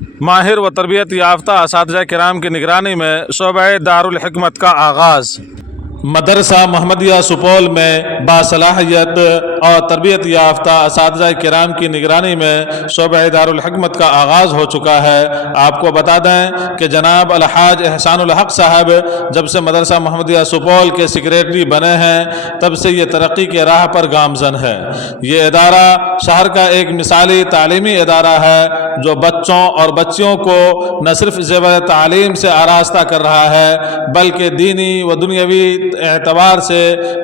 ماہر و تربیت یافتہ اساتذہ کرام کی نگرانی میں شعبہ دارالحکمت کا آغاز۔ مدرسہ محمدیہ سپول میں باصلاحیت اور تربیت یافتہ اساتذہ کرام کی نگرانی میں شعبہ دارالحکمت کا آغاز ہو چکا ہے۔ آپ کو بتا دیں کہ جناب الحاج احسان الحق صاحب جب سے مدرسہ محمدیہ سپول کے سیکریٹری بنے ہیں تب سے یہ ترقی کے راہ پر گامزن ہے۔ یہ ادارہ شہر کا ایک مثالی تعلیمی ادارہ ہے جو بچوں اور بچیوں کو نہ صرف زیور تعلیم سے آراستہ کر رہا ہے بلکہ دینی و دنیاوی اعتبار سے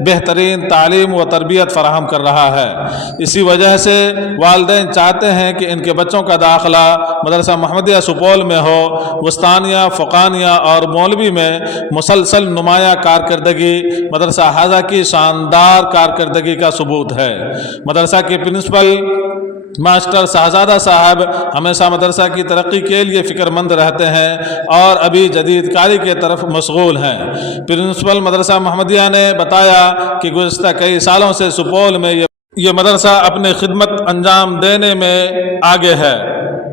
بہترین تعلیم و تربیت فراہم کر رہا ہے۔ اسی وجہ سے والدین چاہتے ہیں کہ ان کے بچوں کا داخلہ مدرسہ محمدیہ سپول میں ہو۔ وسطانیہ، فقانیہ اور مولوی میں مسلسل نمایاں کارکردگی مدرسہ حاضہ کی شاندار کارکردگی کا ثبوت ہے۔ مدرسہ کے پرنسپل ماسٹر شہزادہ صاحب ہمیشہ مدرسہ کی ترقی کے لیے فکر مند رہتے ہیں اور ابھی جدید کاری کے طرف مشغول ہیں۔ پرنسپل مدرسہ محمدیہ نے بتایا کہ گزشتہ کئی سالوں سے سپول میں یہ مدرسہ اپنی خدمت انجام دینے میں آگے ہے۔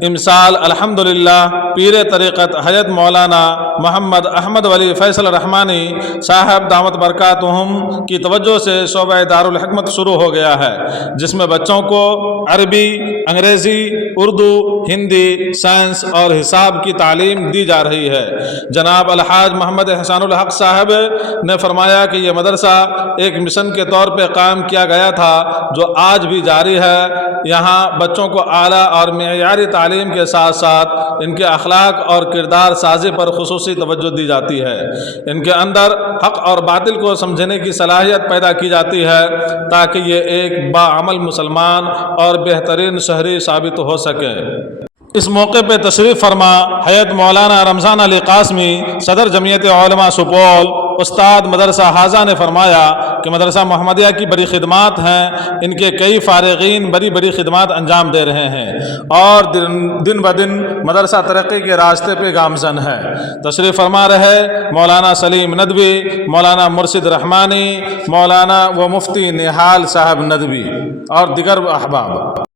امسال الحمدللہ پیر طریقت حضرت مولانا محمد احمد ولی فیصل رحمانی صاحب دامت برکاتہم کی توجہ سے شعبہ دارالحکمت شروع ہو گیا ہے، جس میں بچوں کو عربی، انگریزی، اردو، ہندی، سائنس اور حساب کی تعلیم دی جا رہی ہے۔ جناب الحاج محمد احسان الحق صاحب نے فرمایا کہ یہ مدرسہ ایک مشن کے طور پہ قائم کیا گیا تھا جو آج بھی جاری ہے۔ یہاں بچوں کو اعلیٰ اور معیاری تعلیم کے ساتھ ساتھ ان کے اخلاق اور کردار سازی پر خصوصی توجہ دی جاتی ہے۔ ان کے اندر حق اور باطل کو سمجھنے کی صلاحیت پیدا کی جاتی ہے تاکہ یہ ایک باعمل مسلمان اور بہترین شہری ثابت ہو سکے۔ اس موقع پہ تشریف فرما حضرت مولانا رمضان علی قاسمی صدر جمعیت علماء سپول استاد مدرسہ حاضہ نے فرمایا کہ مدرسہ محمدیہ کی بڑی خدمات ہیں، ان کے کئی فارغین بڑی خدمات انجام دے رہے ہیں اور دن بدن مدرسہ ترقی کے راستے پہ گامزن ہے۔ تشریف فرما رہے مولانا سلیم ندوی، مولانا مرشد رحمانی، مولانا و مفتی نہال صاحب ندوی اور دیگر احباب۔